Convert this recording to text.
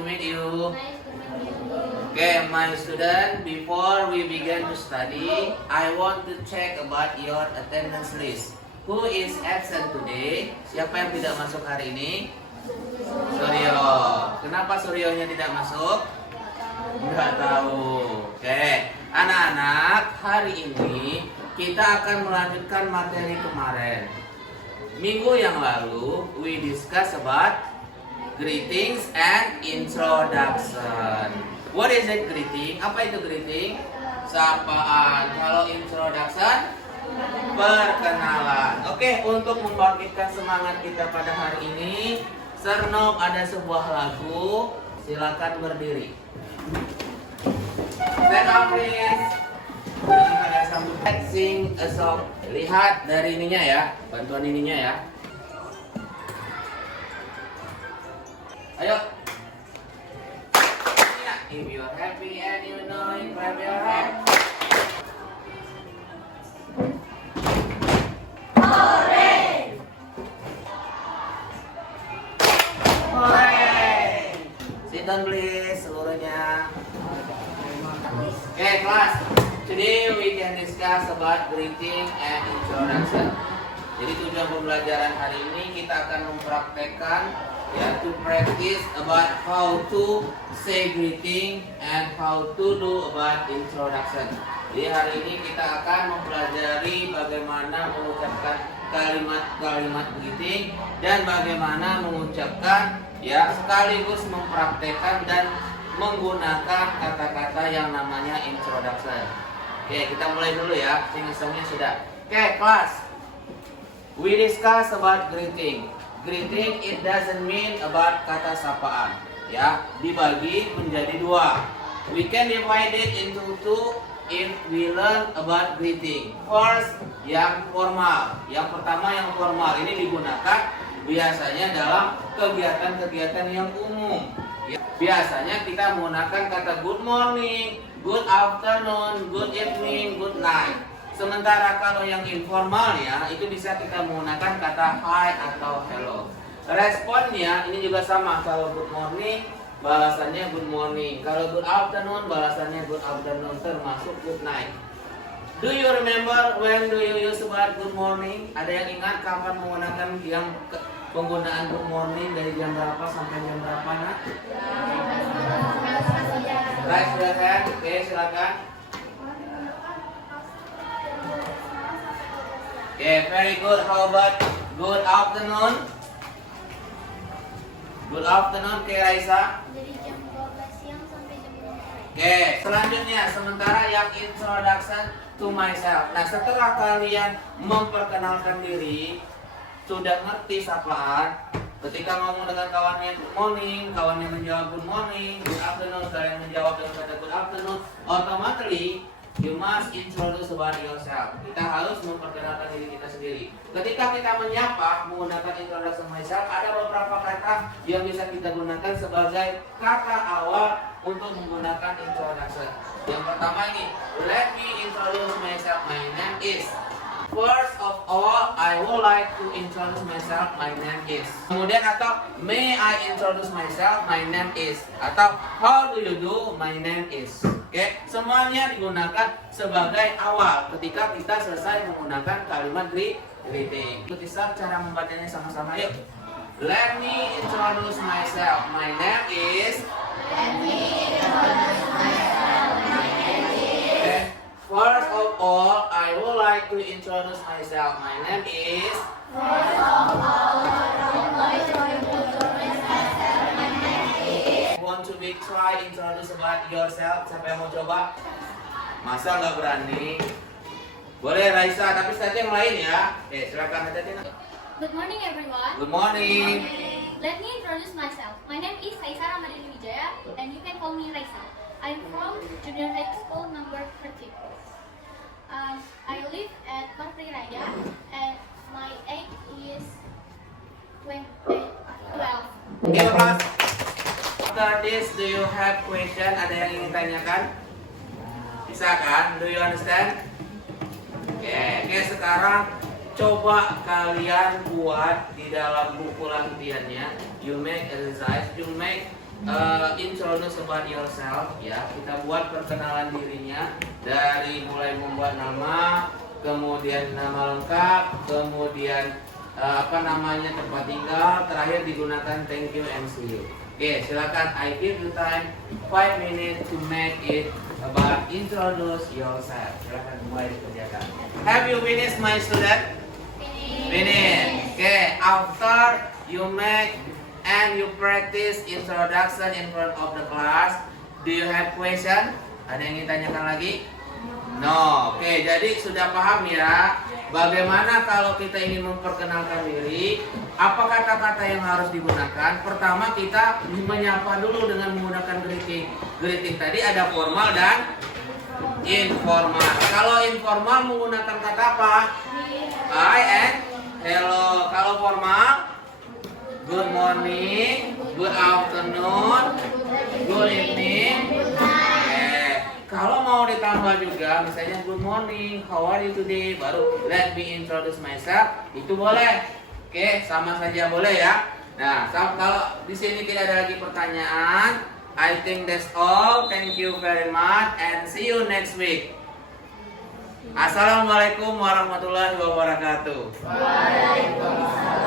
to meet you. Nice to meet you. Okay, my student, before we begin to study, I want to check about your attendance list. Who is absent today? Siapa yang tidak masuk hari ini? Suryo. Kenapa Suryonya tidak masuk? Nggak tahu. Oke, anak-anak, hari ini kita akan melanjutkan materi kemarin. Minggu yang lalu, we discuss about greetings and introduction. What is it greeting? Apa itu greeting? Sapaan. Kalau introduction, perkenalan. Oke, untuk membangkitkan semangat kita pada hari ini, Sernop ada sebuah lagu. Silakan berdiri. Stand up please. Ada sambutan. Sing a song. Lihat dari ininya ya, bantuan ininya ya. Ayo. If you're happy and you know it, clap your hands. Hooray! Hooray! Sit down please, seluruhnya. Okay, class. Today we can discuss about greeting and introduction. Jadi tujuan pembelajaran hari ini kita akan mempraktekkan ya, to practice about how to say greeting and how to do about introduction. Jadi hari ini kita akan mempelajari bagaimana mengucapkan kalimat-kalimat greeting dan bagaimana mengucapkan ya sekaligus mempraktekkan dan menggunakan kata-kata yang namanya introduction. Oke, kita mulai dulu ya. Sing-songnya sudah. Oke, kelas. We discuss about greeting. Greeting it doesn't mean about kata sapaan. Ya, dibagi menjadi dua. We can divide it into two if we learn about greeting. First, yang formal. Yang pertama yang formal ini digunakan biasanya dalam kegiatan-kegiatan yang umum. Ya, biasanya kita menggunakan kata good morning, good afternoon, good evening, good night. Sementara kalau yang informal ya, itu bisa kita menggunakan kata hi atau hello. Responnya ini juga sama. Kalau good morning, balasannya good morning. Kalau good afternoon, balasannya good afternoon, termasuk good night. Do you remember when do you use the word good morning? Ada yang ingat kapan menggunakan penggunaan good morning dari jam berapa sampai jam berapa, nak? Raise your hand. Oke, silakan. Oke, very good. How about good afternoon? Good afternoon, Oke, Raisa. Dari jam 12 siang sampai jam 2 sore. Oke, selanjutnya sementara yang introduction to myself. Nah, setelah kalian memperkenalkan diri, sudah ngerti sapaan, ketika ngomong dengan kawannya good morning, kawannya menjawab good morning, good afternoon, kalian menjawab dengan kata good afternoon, automatically you must introduce about yourself. Kita harus memperkenalkan diri kita sendiri. Ketika kita menyapa menggunakan introduction myself, ada beberapa kata yang bisa kita gunakan sebagai kata awal untuk menggunakan introduction. Yang pertama ini, let me introduce myself. My name is. First of all, I would like to introduce myself. My name is. Kemudian atau may I introduce myself? My name is. Atau how do you do? My name is. Oke, semuanya digunakan sebagai awal ketika kita selesai menggunakan kalimat greeting. Ikuti cara membacanya sama-sama. Yuk. Let me introduce myself. My name is. Let me introduce myself. My name is. Okay. First of all, I would like to introduce myself. My name is. First of all, I would like to introduce myself. My name is. Want to be try introduce about yourself? Siapa yang mau coba? Masa nggak berani? Boleh Raisa, tapi satu yang lain ya. Silakan aja Tina. Good morning, everyone. Good morning. Let me introduce myself. My name is Raisa Ramadhani Wijaya, and you can call me Raisa. I'm from Junior High School number 13. I live at Parkri Raya, and my age is 12. Okay, class. After this, do you have question? Ada yang ingin tanyakan? Bisa kan? Do you understand? Oke, sekarang coba kalian buat di dalam buku latihannya. You make exercise, you make introduce about yourself ya. Kita buat perkenalan dirinya dari mulai membuat nama, kemudian nama lengkap, kemudian tempat tinggal, terakhir digunakan thank you and see you. Oke, silakan. I give you time 5 minutes to make it about introduce yourself. Silakan mulai dikerjakan. Have you finished, my student? Finish. Okay, after you make and you practice introduction in front of the class, do you have question? Ada yang ingin tanyakan lagi? No. Oke, jadi sudah paham ya bagaimana kalau kita ingin memperkenalkan diri, apa kata-kata yang harus digunakan? Pertama kita menyapa dulu dengan menggunakan greeting. Greeting tadi ada formal dan informal. Kalau informal menggunakan kata apa? Hi and hello. Kalau formal, good morning, good afternoon, good evening. Kalau mau ditambah juga, misalnya good morning, how are you today, baru let me introduce myself, itu boleh. Oke, sama saja boleh ya. Nah, kalau di sini tidak ada lagi pertanyaan, I think that's all. Thank you very much and see you next week. Assalamualaikum warahmatullahi wabarakatuh. Waalaikumsalam.